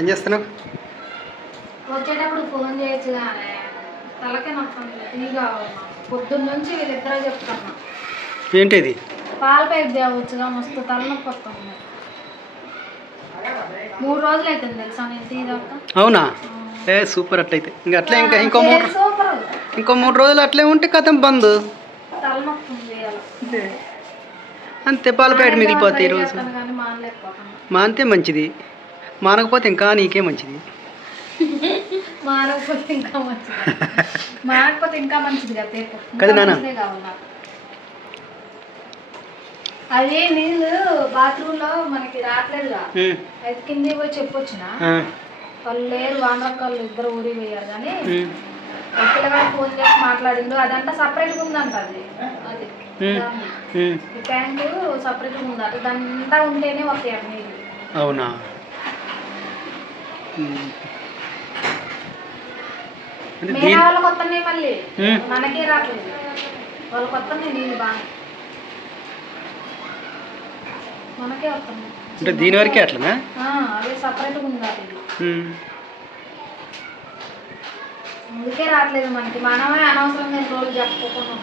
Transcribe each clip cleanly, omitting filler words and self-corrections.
ఏం చేస్తున్నావు? వచ్చేటప్పుడు ఫోన్ చేయొచ్చు కానీ తలకే నొప్పి టీ కావాలి. పొద్దున్న నుంచి వీళ్ళిద్దరే చెప్తున్నా. ఏంటిది? పాల ప్యాకెట్ తేవచ్చుగా, మస్తు తలనొప్పి వస్తుంది. 3 రోజులు అవుతుంది తెలుసా నేను టీ దాకా. అవునా? సూపర్. అట్లయితే ఇంకా అట్లే ఇంకో 3 రోజులు అట్లే ఉంటే కథం బంద్. తలనొప్పి అంతే, పాల ప్యాకెట్ మిగిలిపోతాయి ఈరోజు. మానితే మంచిది, మానకపోతే ఇంకా నీకే మంచిది. మానకపోతే ఇంకా మంచిది కదా నాన్న. అవి నీళ్ళు బాత్రూమ్ లో మనకి రావట్లేదుగా, అయితే కింద పోయి చెప్పొచ్చిన. వాళ్ళు లేరు, వానరక్కలు ఇద్దరు ఊరికి పోయారు. కానీ పిల్లగాడు ఫోన్ చేసి మాట్లాడిండు. అదంతా సపరేట్గా ఉందంట. అది ఈ ట్యాంకు సపరేట్గా ఉందంట. దాంతా ఉంటేనే వస్తాయి నీళ్ళు. అవునా? మేనా వాళ్ళకి వస్తున్నాయి, మళ్ళీ మనకే రావట్లేదు. వాళ్ళకి వస్తున్నాయి నీళ్ళు బాగా, మనకే వస్తున్నాయి. అంటే దీని వరకే అట్లనా? అదే సపరేట్గా ఉంది. అది అందుకే రావట్లేదు మనకి. మనమే అనవసరంగా ఎన్ని రోజులు చెప్పుకోకుండా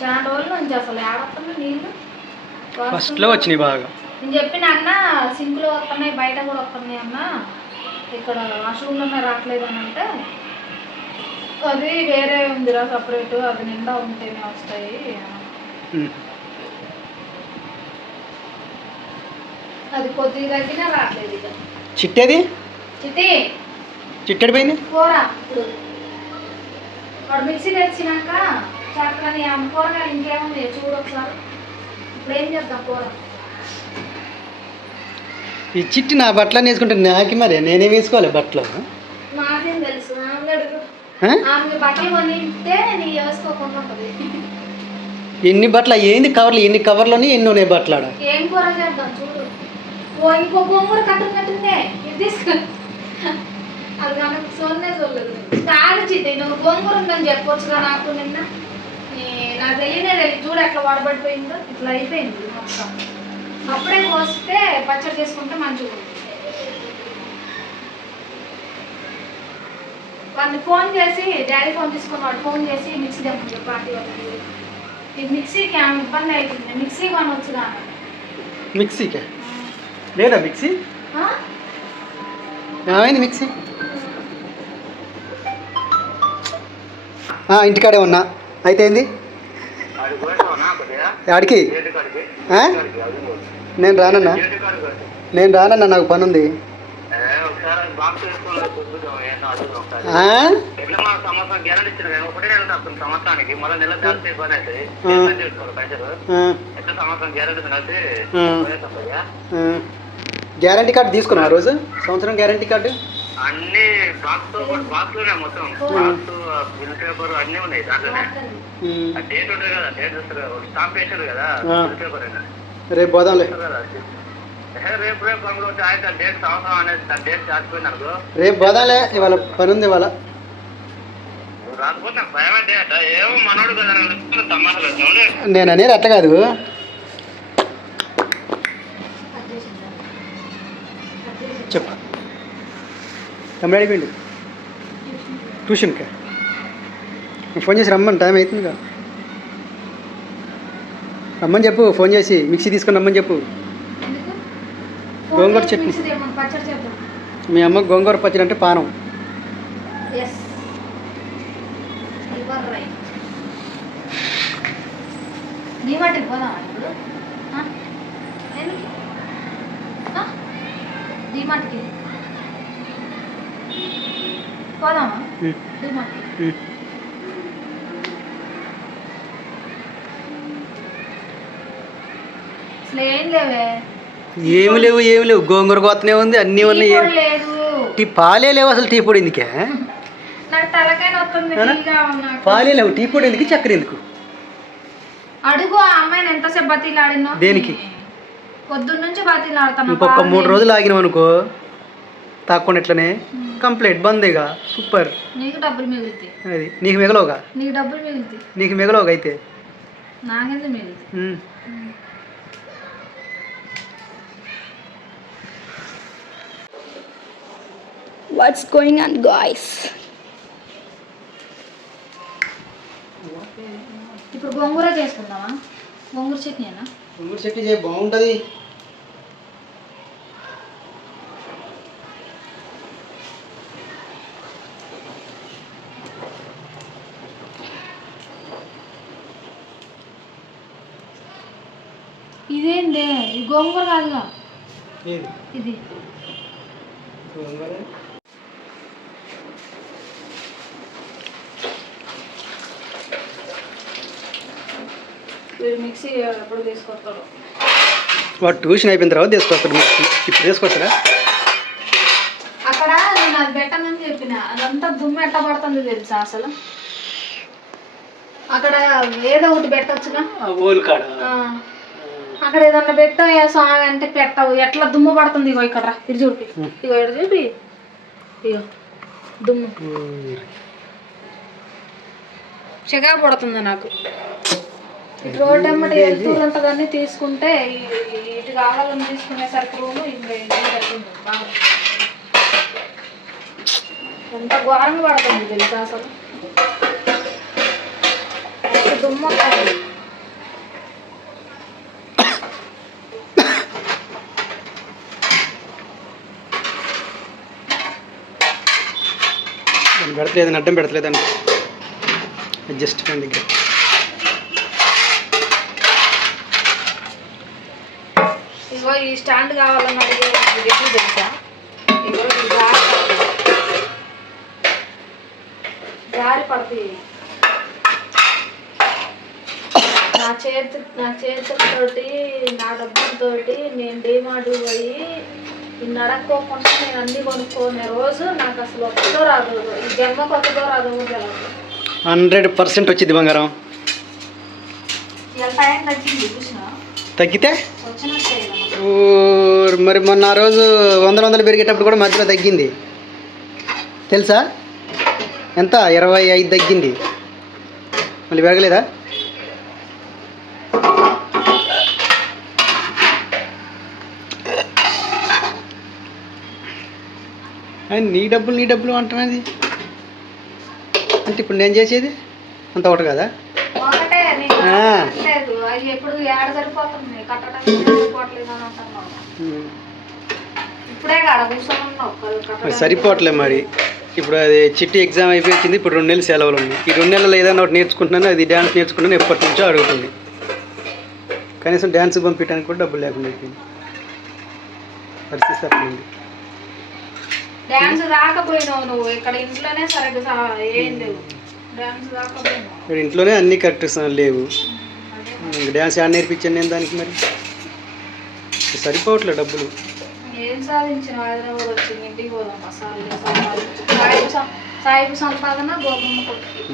చాలా రోజుల నుంచి అసలు ఏడొస్తున్నాయి నీళ్ళు. ఫస్ట్లో వచ్చినాయి బాగా. నేను చెప్పిన అన్న సింకులో వస్తున్నాయి, బయట కూడా వస్తున్నాయి అన్న, ఇక్కడ వాష్రూమ్లోనే రావట్లేదు అని అంటే, అది వేరే ఉందిరా సపరేట్, అది నిండా ఉంటేనే వస్తాయి. అది కొద్దిగా తగ్గినా రావట్లేదు. ఇక చిట్టేది చిట్టెడి పోయింది. కూర ఇప్పుడు వాడు మిక్సీ తెచ్చినాక చక్కని కూరగాయలు ఇంకేముంది చూడు ఒకసారి. ఇప్పుడు ఏం చేద్దాం కూర? ఈ చిట్టి నా బట్టలు వేసుకుంటే నాకి మరి నేనేం వేసుకోవాలి బట్టలు? నాకేం తెలుసు, ఆమె బట్టలు కొనిస్తే నీ వేసుకోకుండా ఉంటుంది. ఎన్ని బట్టలు ఏంది కవర్లు? ఎన్ని కవర్లోని ఎన్ని ఉన్నాయి బట్టలు ఆడ? ఏం కూర చేద్దాం చూడు. ఇంకో గోంగూర కట్టినట్టుందే, ఇది తీసుకో. అది కానీ చూడనే చూడలేదు. కాదు చిట్టి, నువ్వు గోంగూర ఉందని చెప్పొచ్చుగా నాకు నిన్న. నాకు తెలియనే తెలియదు. చూడు ఎట్లా వడబడిపోయిందో, ఇట్లా అయిపోయింది మొత్తం. అప్పుడే కోస్తే పచ్చడి చేసుకుంటే మంచిగా ఉంటుంది. వాడిని ఫోన్ చేసి, డాడీ ఫోన్ తీసుకుని వాడు ఫోన్ చేసి మిక్సీ తెమ్మంటారు పార్టీ వాళ్ళకి. ఈ మిక్సీకి ఆమె ఇబ్బంది అవుతుంది. మిక్సీ కొనవచ్చుగా. మిక్సీకే లేదా? మిక్సీ ఏమైంది? మిక్సీ ఇంటికాడే ఉన్నా. అయితే ఏంది? ఆడికి నేను రానన్నా, నాకు పని ఉంది. గ్యారంటీ కార్డు తీసుకున్నా ఆ రోజు, సంవత్సరం గ్యారంటీ కార్డు అన్ని బాక్స్లోనే మొత్తం బిల్ పేపర్ అన్నీ ఉన్నాయి దాంట్లోనే. డేట్ ఉంటుంది కదా, డేట్ చూస్తారు కదా, స్టాంప్ వేసారు కదా బిల్ పేపర్. రేపు పోదాంలే. రేపు అనుకుంటే ఆయన డేట్ సంవత్సరం అనేది దాని డేట్ చాచిపోయింది అనుకో. రేపు పోదాంలే, ఇవాళ పని ఉంది. ఇవాళ రాకపోతే భయం అంటే అట ఏమో మనోడు కదా తమాషాలు. నేను అనేది అట్లా కాదు. చెప్పు. తమ్ముడు అడిపోయిండు ట్యూషన్కి. ఫోన్ చేసి రమ్మని, టైం అవుతుందిగా. రమ్మని చెప్పు, ఫోన్ చేసి మిక్సీ తీసుకొని రమ్మని చెప్పు. గోంగూర చట్నీ. మీ అమ్మ గోంగూర పచ్చడి అంటే పానం. ఏమి లేవు గోంగూర కొత్తనే ఉంది, అన్నీ ఉన్నాయి. పాలే లేవు అసలు. టీ పొడి ఎందుకే? పాలే లేవు, టీ పొడి ఎందుకు, చక్కెర ఎందుకు? అడుగు ఆ అమ్మాయిని ఎంతసేపు బతిలాడినో. దేనికి? పొద్దున్న నుంచి బాతీలు ఆడుతాను. ఇంకొక 3 రోజులు ఆగినాం అనుకో తాకుండా ఎట్లనే కంప్లీట్ బంద్ ఇక సూపర్. నీకు డబ్బులు మిగులుతాయి. అది నీకు మిగలవుగా. నీకు డబ్బులు మిగులుతాయి. నీకు మిగలవుగా అయితే. నాకెందుకు మిగులుతాయి? What's going on, guys? ఇప్పుడు గోంగూర చేసుకుందామా? గోంగూర చట్నీనా? గోంగూర చట్నీ చేయ బాగుంటుంది. ఇదేందే? ఈ గోంగూర కాదుగా ఇది. మిక్సీ ఎప్పుడు తీసుకొస్తాడు? వాడు ట్యూషన్ అయిపోయిన తర్వాత తీసుకొస్తాడు. ఇప్పుడు తీసుకొస్తాడా? అక్కడ నేను అది పెట్టనని చెప్పిన, అదంతా దుమ్ము ఎట్ట పడుతుంది తెలుసా అసలు. అక్కడ ఏదో ఒకటి పెట్టొచ్చుగా. అక్కడ ఏదన్నా పెట్టో సాంగ్ అంటే పెట్టవు, ఎట్లా దుమ్ము పడుతుంది. ఇగో ఇక్కడ ఇది చూపి, ఇగో ఇక్కడ చూపి, ఇగో దుమ్ము చిగా పడుతుంది నాకు. ఇటు రోడ్డు ఎమ్మటి వెళ్తూరు ఉంటుందని తీసుకుంటే ఇటు కావాలని తీసుకునేసరికి రూము ఇంకా బాగా ఎంత ఘోరంగా పడుతుంది తెలుసా అసలు. దుమ్ము వస్తుంది. పెడతలేదు, అడ్డం పెడతలేదండి. అడ్జస్ట్ ఫ్యాన్ దగ్గర ఇగో ఈ స్టాండ్ కావాలన్నా ఎట్లు తెలుసా. ఇగో ఈ గారి పడుతుంది. నా చేతులతోటి నా డబ్బులతోటి నేను డీమార్ట్ పోయి నిన్ను అడక్కోకుండా నేను అన్ని కొనుక్కునే రోజు నాకు అసలు ఒక్కదో రాదు. ఈ జన్మకు ఒక్కదో రాదు. 100% వచ్చింది బంగారం. టైం తగ్గింది చూసినా. తగ్గితే మరి మొన్న ఆ రోజు 100 పెరిగేటప్పుడు కూడా మధ్యలో తగ్గింది తెలుసా. ఎంత 25 తగ్గింది, మళ్ళీ పెరగలేదా? నీ డబ్బులు అంటున్నది అంటే ఇప్పుడు నేను చేసేది అంత ఒకటి కదా. ఎప్పుడు ఏడ సరిపోతుంది కట్టడానికి సరిపోవట్లేదు అని అంటున్నావు. ఇప్పుడే కాడ కూర్చొని సరిపోవట్లేదు మరి. ఇప్పుడు అది చిట్టి ఎగ్జామ్ అయిపోయింది. ఇప్పుడు 2 నెలలు సెలవులు ఉన్నాయి. ఈ 2 నెలలు ఏదైనా ఒకటి నేర్చుకుంటున్నాను. అది డ్యాన్స్ నేర్చుకుంటాను ఎప్పటి నుంచో అడుగుతుంది. కనీసం డ్యాన్స్కి పంపించడానికి కూడా డబ్బులు లేకుండా అయిపోయింది. పరిస్థితి అట్లుంది. డ్యాన్స్ రాకపోయినావు నువ్వు ఇక్కడ ఇంట్లోనే సరిగ్గా ఏం లేవు. డ్యాన్స్ రాకపోయినావు ఇక్కడ ఇంట్లోనే అన్నీ కరెక్ట్ లేవు. డ్యాన్స్ యాడ్ నేర్పించాను నేను దానికి. మరి సరిపోవట్లేదు డబ్బులు. ఏం సాధించిన హైదరాబాద్ వచ్చి ఇంటికి పోదాం. సాయిబు సంపాదన గోధుమ కొట్టుకి.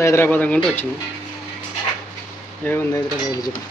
హైదరాబాద్ అనుకుంటూ వచ్చింది. ఏముంది హైదరాబాద్ చెప్పు.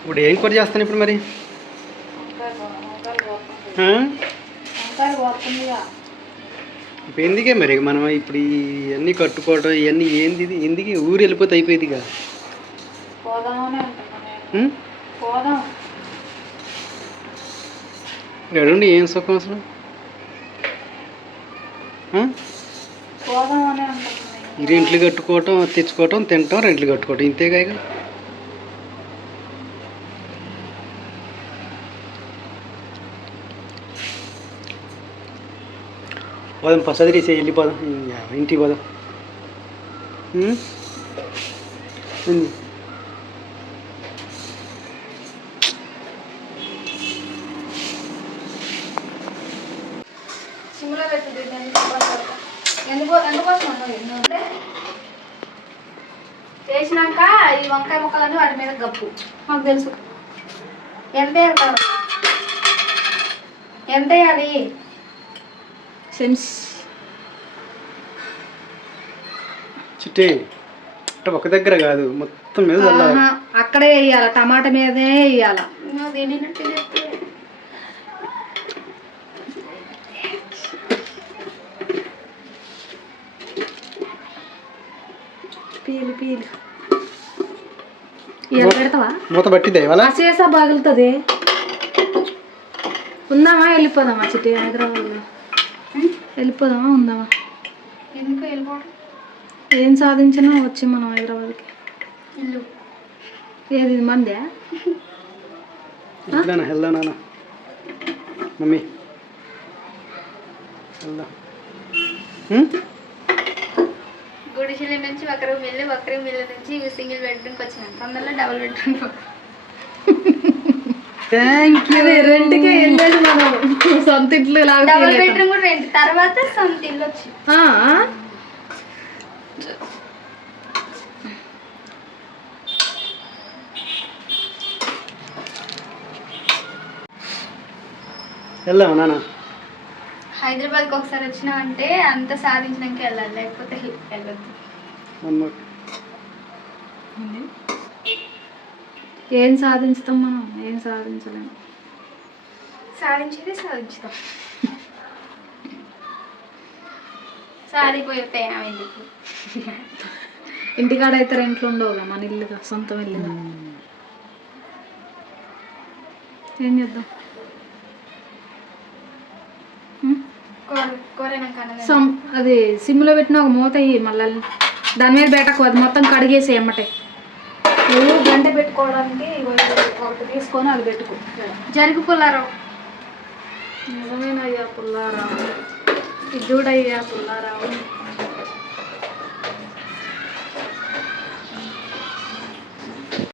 ఇప్పుడు ఏం కూర చేస్తాను ఇప్పుడు మరి? ఇప్పుడు ఎందుకే మరి మనం ఇప్పుడు ఇవన్నీ కట్టుకోవడం ఇవన్నీ ఏంది? ఎందుకు ఊరు వెళ్ళిపోతే అయిపోయిందిగా. ఎడండి ఏం సుఖం అసలు. పోదామనే అనుకుంటున్నాను. ఈ రెంట్లు కట్టుకోవటం తెచ్చుకోవటం తినటం రెంట్లు కట్టుకోవటం ఇంతేగా ఇక. పోదాం పసదిరిసే వెళ్ళిపోదాం ఇంటికి పోదాం. ఉంది. సిమ్లో పెట్టింది ఎందుకోసం అంటే వేసినాక ఈ వంకాయ ముక్కలన్నీ వాటి మీద గప్పు మాకు తెలుసు. ఎంత వేయాలి ఎంత వేయాలి సెన్స్ చిట్టి అంటే ఒక దగ్గర కాదు మొత్తం మీద చల్లాలి. అక్కడే వేయాలి, టమాటా మీదే వేయాలి. పీలు పీలు పెడతావా? మూత పట్టిద్దా ఇవాళ? చేసా బాగులుతుంది. ఉందామా వెళ్ళిపోదామా చిట్టి? హైదరాబాద్లో వెళ్ళిపోదామా ఉందామా? ఎందుకు వెళ్ళిపోవడం? ఏం సాధించినా వచ్చి మనం హైదరాబాద్కి. ఇల్లు ఏది మందే? వెళ్దానా మమ్మీ వెళ్దాం. గుడిసెల నుంచి ఒక రూమ్ వెళ్ళి ఒక రూమ్ ఇల్లు నుంచి సింగిల్ బెడ్రూమ్కి వచ్చినాం. తొందరలో డబుల్ బెడ్రూమ్. Thank you. రెంట్కే వెళ్ళలేదు మనం. సొంత ఇల్లు డబుల్ బెడ్రూమ్ కూడా రెంట్ తర్వాత సొంత ఇల్లు వచ్చి వెళ్దాం నాన్న. హైదరాబాద్కి ఒకసారి వచ్చినామంటే అంత సాధించినాక వెళ్ళాలి, లేకపోతే వెళ్ళొద్దు. ఏం సాధించుతాం మనం? ఏం సాధించలేము. సాధించేది సాధించుతాం. సాధిపోతే ఏమైంది? ఇంటికాడ అయితే రెంట్లు ఉండవుగా, మన ఇల్లుగా సొంతం ఇల్లుగా. ఏం చేద్దాం? అది సిమ్లో పెట్టిన ఒక మూత మళ్ళీ దాని మీద పెట్టకు, అది మొత్తం కడిగేసి ఎమ్మటే. నువ్వు గంట పెట్టుకోవడానికి ఒకటి తీసుకొని అది పెట్టుకో. జరుగు పుల్లారావు. నిజమేనయ్యా పుల్లారావు, ఇది చూడయ్యా పుల్లారావు.